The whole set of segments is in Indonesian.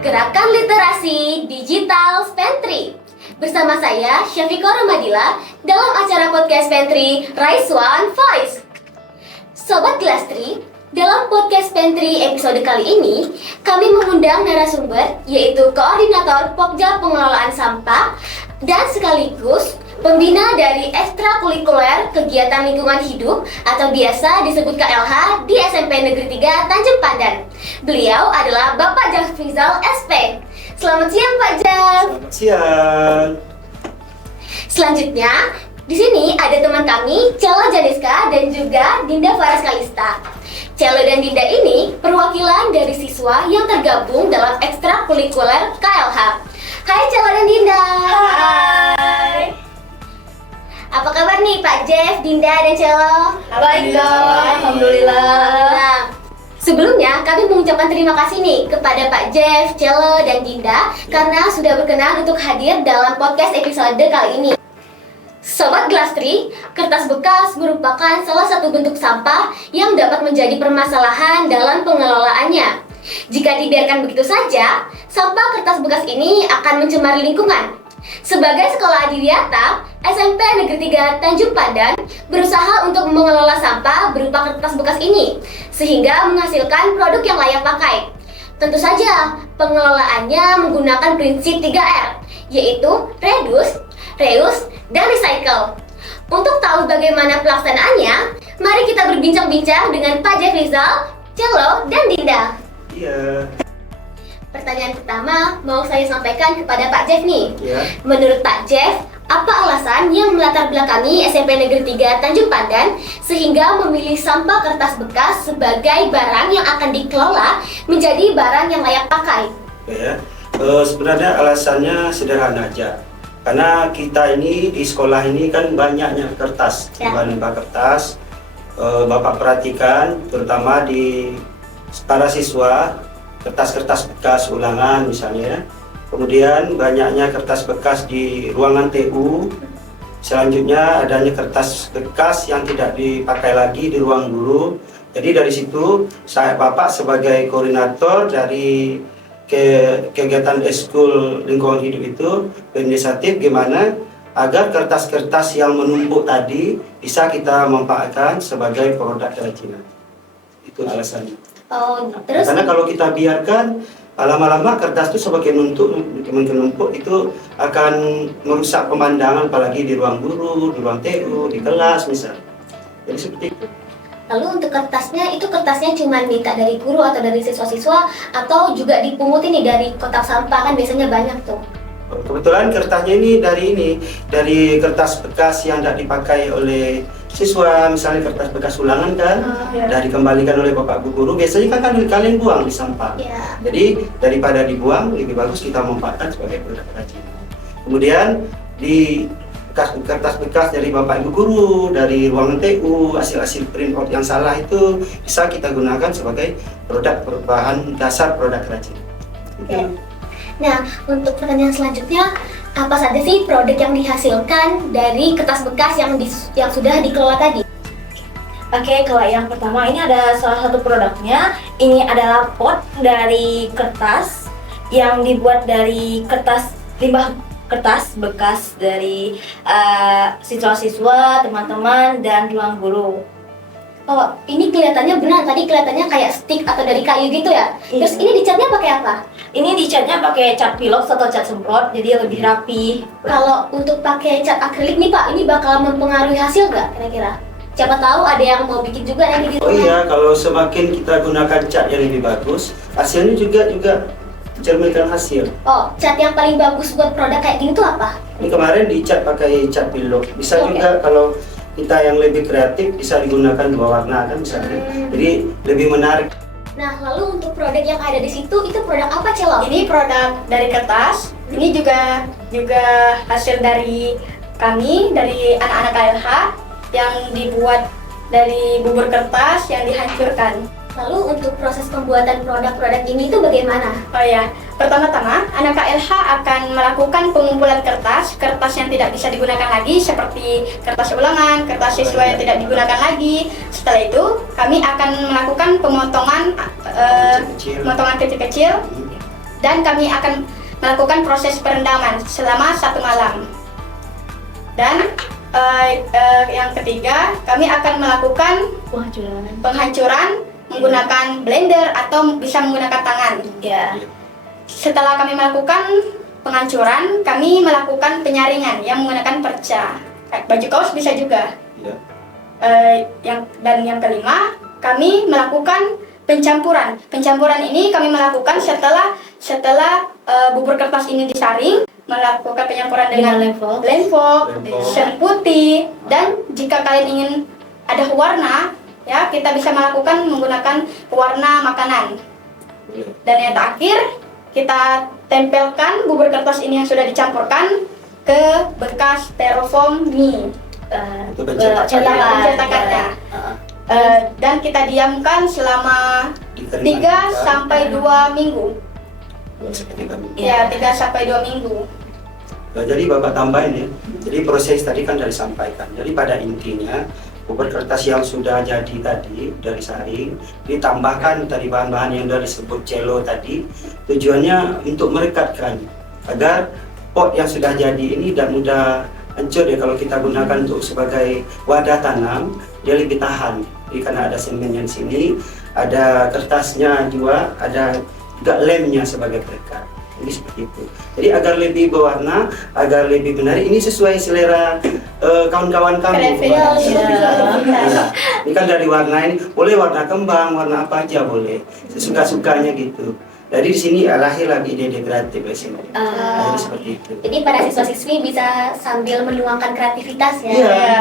Gerakan Literasi Digital Pantry. Bersama saya, Syafiko Ramadila, dalam acara podcast Pantry Rise One Voice. Sobat Glastri, dalam podcast Pantry episode kali ini, kami mengundang narasumber, yaitu Koordinator Pokja Pengelolaan Sampah dan sekaligus pembina dari ekstrakurikuler kegiatan lingkungan hidup atau biasa disebut KLH di SMP Negeri 3 Tanjung Pandan. Beliau adalah Bapak Jafrizal SP. Selamat siang Pak Jaf. Selamat siang. Selanjutnya, di sini ada teman kami, Celo Janiska dan juga Dinda Faras Kalista. Celo dan Dinda ini perwakilan dari siswa yang tergabung dalam ekstrakurikuler KLH. Hai Celo dan Dinda. Hai. Apa kabar nih Pak Jeff, Dinda, dan Celo? Baik dong, alhamdulillah. Nah, sebelumnya kami mengucapkan terima kasih nih kepada Pak Jeff, Celo, dan Dinda karena sudah berkenan untuk hadir dalam podcast episode kali ini. Sobat Glastri, kertas bekas merupakan salah satu bentuk sampah yang dapat menjadi permasalahan dalam pengelolaannya. Jika dibiarkan begitu saja, sampah kertas bekas ini akan mencemari lingkungan. Sebagai sekolah adiwiyata, SMP Negeri 3 Tanjung Pandan berusaha untuk mengelola sampah berupa kertas bekas ini, sehingga menghasilkan produk yang layak pakai. Tentu saja, pengelolaannya menggunakan prinsip 3R, yaitu reduce, reuse, dan recycle. Untuk tahu bagaimana pelaksanaannya, mari kita berbincang-bincang dengan Pak Jafrizal, Celo, dan Dinda. Iya. Pertanyaan pertama mau saya sampaikan kepada Pak Jeff nih. Ya. Menurut Pak Jeff, apa alasan yang melatar belakangi SMP Negeri 3 Tanjung Pandan sehingga memilih sampah kertas bekas sebagai barang yang akan dikelola menjadi barang yang layak pakai? Ya. Sebenarnya alasannya sederhana aja. Karena kita ini di sekolah ini kan banyaknya kertas, limbah-limbah kertas. Bapak perhatikan terutama di para siswa, kertas-kertas bekas ulangan misalnya. Kemudian banyaknya kertas bekas di ruangan TU. Selanjutnya adanya kertas bekas yang tidak dipakai lagi di ruang guru. Jadi dari situ Bapak sebagai koordinator dari kegiatan eskul lingkungan hidup itu berinisiatif gimana agar kertas-kertas yang menumpuk tadi bisa kita manfaatkan sebagai produk kerajinan. Itu alasannya. Oh, terus? Karena kalau kita biarkan lama-lama kertas itu semakin menumpuk itu akan merusak pemandangan, apalagi di ruang guru, di ruang TU, di kelas misalnya. Jadi seperti itu. Lalu untuk kertasnya, itu kertasnya cuma minta dari guru atau dari siswa-siswa atau juga dipungutin nih dari kotak sampah, kan biasanya banyak tuh. Kebetulan kertasnya ini dari kertas bekas yang tidak dipakai oleh siswa, misalnya kertas bekas ulangan kan, dari dikembalikan oleh bapak guru, biasanya kan kalian buang di sampah. Yeah. Jadi daripada dibuang, lebih bagus kita manfaatkan sebagai produk kerajinan. Kemudian di kertas bekas dari bapak ibu guru, dari ruangan TU, hasil-hasil print out yang salah itu bisa kita gunakan sebagai produk bahan dasar produk kerajinan. Okay. Nah, untuk pertanyaan selanjutnya, apa saja sih produk yang dihasilkan dari kertas bekas yang sudah dikelola tadi? Oke, kalau yang pertama ini ada salah satu produknya. Ini adalah pot dari kertas yang dibuat dari limbah kertas bekas dari siswa-siswa, teman-teman, dan ruang guru. Oh, ini kelihatannya benar. Tadi kelihatannya kayak stick atau dari kayu gitu ya. Iya. Terus ini dicatnya pakai apa? Ini dicatnya pakai cat pilox atau cat semprot, jadi lebih rapi. Kalau untuk pakai cat akrilik nih Pak, ini bakal mempengaruhi hasil nggak kira-kira? Siapa tahu ada yang mau bikin juga nanti di rumah. Oh iya, kalau semakin kita gunakan cat yang lebih bagus, hasilnya juga mencerminkan hasil. Oh, cat yang paling bagus buat produk kayak gini tuh apa? Ini kemarin dicat pakai cat pilox. Bisa juga kalau kita yang lebih kreatif bisa digunakan dua warna kan misalnya. Jadi lebih menarik. Nah, lalu untuk produk yang ada di situ itu produk apa, Celo? Ini produk dari kertas. Ini juga hasil dari kami, dari anak-anak KLH yang dibuat dari bubur kertas yang dihancurkan. Lalu untuk proses pembuatan produk-produk ini itu bagaimana? Oh ya, pertama-tama anak KLH akan melakukan pengumpulan kertas yang tidak bisa digunakan lagi seperti kertas ulangan, kertas siswa yang tidak digunakan lagi. Setelah itu kami akan melakukan pemotongan kecil-kecil Dan kami akan melakukan proses perendaman selama 1 malam. Dan yang ketiga, kami akan melakukan penghancuran menggunakan blender atau bisa menggunakan tangan. Ya. Setelah kami melakukan penghancuran, kami melakukan penyaringan yang menggunakan perca. Baju kaos bisa juga. Ya. Yang kelima, kami melakukan pencampuran. Pencampuran ini kami melakukan setelah bubur kertas ini disaring, melakukan pencampuran dengan lenfok, sen putih, dan jika kalian ingin ada warna, ya kita bisa melakukan menggunakan pewarna makanan. Dan yang terakhir, kita tempelkan bubur kertas ini yang sudah dicampurkan ke bekas styrofoam mie. Itu pencetakannya. Dan kita diamkan selama 3-2 minggu. Ya, 3-2 minggu. Jadi Bapak tambahin ya. Jadi proses tadi kan dari sampaikan. Jadi pada intinya bubur kertas yang sudah jadi tadi dari saring ditambahkan tadi bahan-bahan yang sudah disebut cello tadi, tujuannya untuk merekatkan agar pot yang sudah jadi ini tidak mudah hancur ya kalau kita gunakan untuk sebagai wadah tanam, dia lebih tahan. Jadi karena ada semennya di sini, ada kertasnya juga, ada juga lemnya sebagai perekat. Ini seperti itu. Jadi agar lebih berwarna, agar lebih menarik. Ini sesuai selera kawan-kawan kamu. Ini kan dari warna ini, boleh warna kembang, warna apa aja boleh. Sesuka-sukanya gitu. Jadi di sini lahir lagi ide kreatif di sini. Jadi seperti itu. Jadi para siswa-siswi bisa sambil menuangkan kreativitas ya.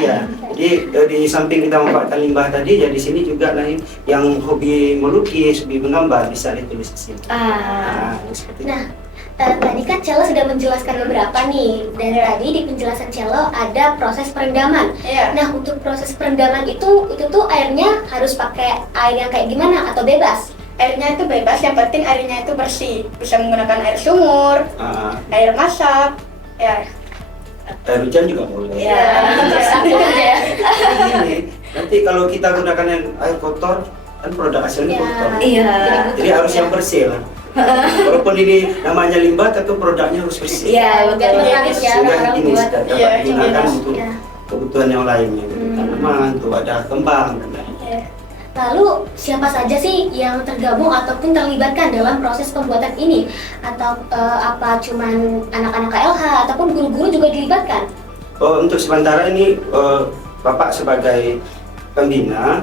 Iya. Jadi di samping kita memanfaatkan limbah tadi, jadi di sini juga lahir yang hobi melukis, hobi menggambar bisa ditulis di sini. Seperti itu. Tadi kan Cello sudah menjelaskan beberapa nih. Dan tadi di penjelasan Cello ada proses perendaman. Nah, untuk proses perendaman itu tuh airnya harus pakai air yang kayak gimana atau bebas? Airnya itu bebas, yang penting airnya itu bersih. Bisa menggunakan air sumur, air masak, ya. Air hujan juga boleh. Gini, nanti kalau kita gunakan air kotor, kan produk hasilnya kotor. Jadi harus yang bersih lah. Walaupun ini namanya limbah, tapi produknya harus bersih. Iya, biar menarik ya sehingga ini buat. dapat digunakan untuk kebutuhan yang lainnya, tanaman, untuk ada kembang dan lain-lain. Lalu siapa saja sih yang tergabung ataupun terlibatkan dalam proses pembuatan ini? Atau apa cuman anak-anak KLH ataupun guru-guru juga dilibatkan? Untuk sementara ini Bapak sebagai pembina,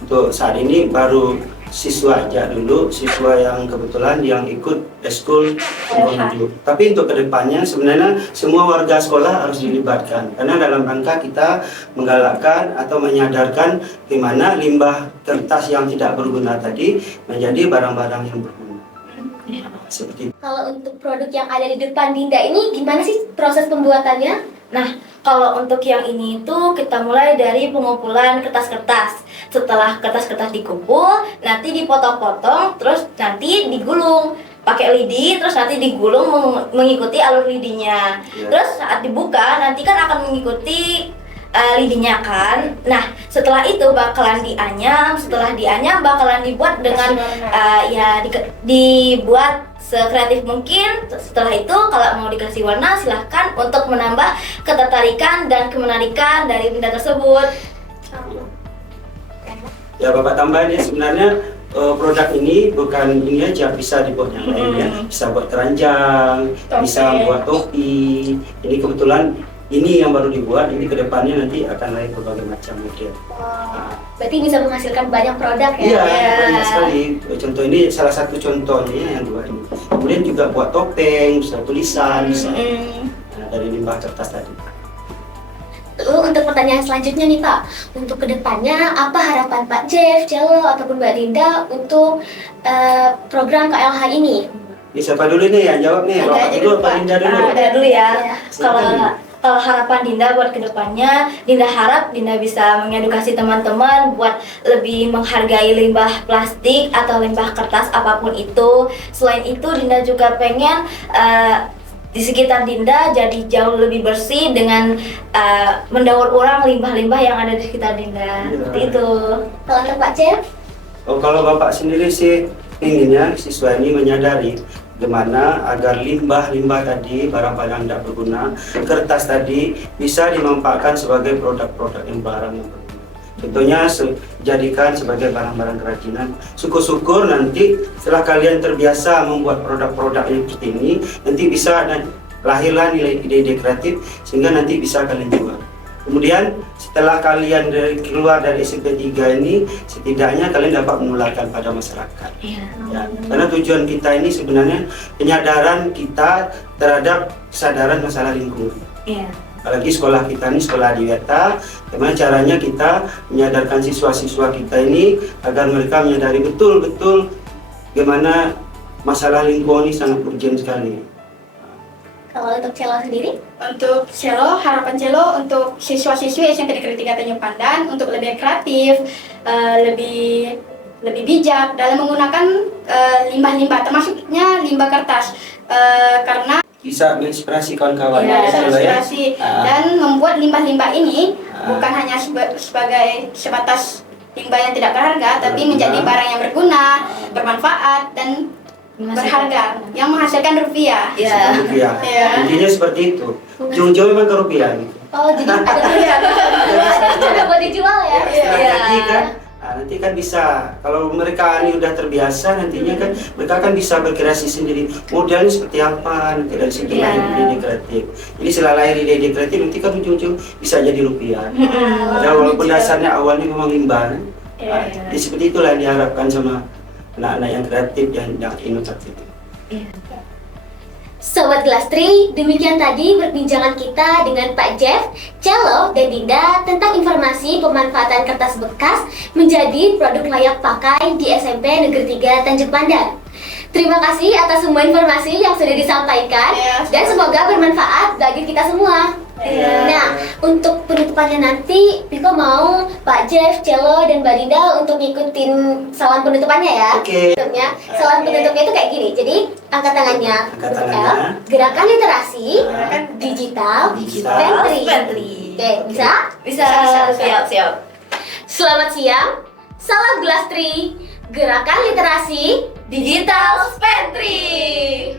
untuk saat ini baru siswa aja dulu, siswa yang kebetulan yang ikut eskul Bonju. Tapi untuk kedepannya sebenarnya semua warga sekolah harus dilibatkan, karena dalam rangka kita menggalakkan atau menyadarkan gimana limbah kertas yang tidak berguna tadi menjadi barang-barang yang berguna. Seperti itu. Kalau untuk produk yang ada di depan Dinda ini gimana sih proses pembuatannya? Nah, kalau untuk yang ini itu kita mulai dari pengumpulan kertas-kertas. Setelah kertas-kertas dikumpul, nanti dipotong-potong, terus nanti digulung pakai lidi, terus nanti digulung mengikuti alur lidinya. Terus saat dibuka nanti kan akan mengikuti lidinya kan. Nah, setelah itu bakalan dianyam. Setelah dianyam bakalan dibuat dengan dibuat sekreatif mungkin. Setelah itu kalau mau dikasih warna silahkan untuk menambah ketertarikan dan kemenarikan dari benda tersebut. Ya Bapak tambahin ya, sebenarnya produk ini bukan ini aja, bisa dibuat yang lainnya, bisa buat keranjang, bisa buat topi. Ini kebetulan ini yang baru dibuat, ini kedepannya nanti akan lahir berbagai macam model. Berarti bisa menghasilkan banyak produk ya? Iya, banyak sekali. Contoh ini salah satu contohnya yang dua ini. Kemudian juga buat topeng, bisa tulisan, bisa dari limbah kertas tadi. Lalu untuk pertanyaan selanjutnya nih Pak, untuk kedepannya apa harapan Pak Jeff, Cello, ataupun Mbak Dinda untuk program KLH ini? Ini siapa dulu nih yang jawab nih? Bapak dulu, Pak Dinda dulu. Ada dulu ya. Silakan. Kalau harapan Dinda buat kedepannya, Dinda harap Dinda bisa mengedukasi teman-teman buat lebih menghargai limbah plastik atau limbah kertas apapun itu. Selain itu, Dinda juga pengen di sekitar Dinda jadi jauh lebih bersih dengan mendaur ulang limbah-limbah yang ada di sekitar Dinda. Seperti itu. Kalau untuk Pak Jeff? Kalau Bapak sendiri sih inginnya siswa ini menyadari Gimana agar limbah-limbah tadi, barang-barang tidak berguna, kertas tadi bisa dimanfaatkan sebagai produk-produk yang barang yang berguna. Contohnya jadikan sebagai barang-barang kerajinan. Syukur-syukur nanti setelah kalian terbiasa membuat produk-produk yang seperti ini, nanti bisa lahirlah nilai ide-ide kreatif sehingga nanti bisa kalian jual. Kemudian setelah kalian keluar dari SMP 3 ini, setidaknya kalian dapat menularkan pada masyarakat. Ya, karena tujuan kita ini sebenarnya penyadaran kita terhadap kesadaran masalah lingkungan. Apalagi sekolah kita ini sekolah adiwiyata, bagaimana caranya kita menyadarkan siswa-siswa kita ini agar mereka menyadari betul-betul bagaimana masalah lingkungan ini sangat urgent sekali. Kalau untuk Celo sendiri? Untuk Celo, harapan Celo untuk siswa-siswi SMP Negeri 3 Tanjung Pandan untuk lebih kreatif, lebih bijak dalam menggunakan limbah-limbah, termasuknya limbah kertas, karena Bisa menginspirasi kawan-kawan. bisa Celo, ya? inspirasi dan membuat limbah-limbah ini bukan hanya sebagai sebatas limbah yang tidak berharga, tapi menjadi barang yang berguna, bermanfaat dan berharga yang menghasilkan rupiah. Rupiah. Iya. Intinya seperti itu. Ujung-ujungnya memang ke rupiah gitu. Oh, jadi ada ada buat dijual ya? Nanti kan, nanti kan bisa. Kalau mereka ini udah terbiasa, nantinya kan mereka kan bisa berkreasi sendiri. Modelnya seperti apa? Nanti dari situ lahir ide kreatif. Jadi setelah lahir ide kreatif, nanti kan ujung-ujung bisa jadi rupiah. Padahal walaupun dasarnya awalnya memang limbah. Jadi seperti itulah yang diharapkan sama anak-anak yang kreatif dan yang inovatif. Sobat Glastri, demikian tadi perbincangan kita dengan Pak Jeff, Celo, dan Dinda tentang informasi pemanfaatan kertas bekas menjadi produk layak pakai di SMP Negeri 3 Tanjung Pandan. Terima kasih atas semua informasi yang sudah disampaikan dan semoga bermanfaat bagi kita semua. Nah, untuk penutupannya nanti, Piko mau Pak Jeff, Celo, dan Mbak Dinda untuk ngikutin salam penutupannya ya. Oke. Salam penutupnya itu kayak gini. Jadi, angkat tangannya. Angkat Untuk tangannya. L, gerakan literasi, digital, pantry. Oke, bisa? Bisa. Siap. Selamat siang. Salam Glastri. Gerakan literasi, digital pantry.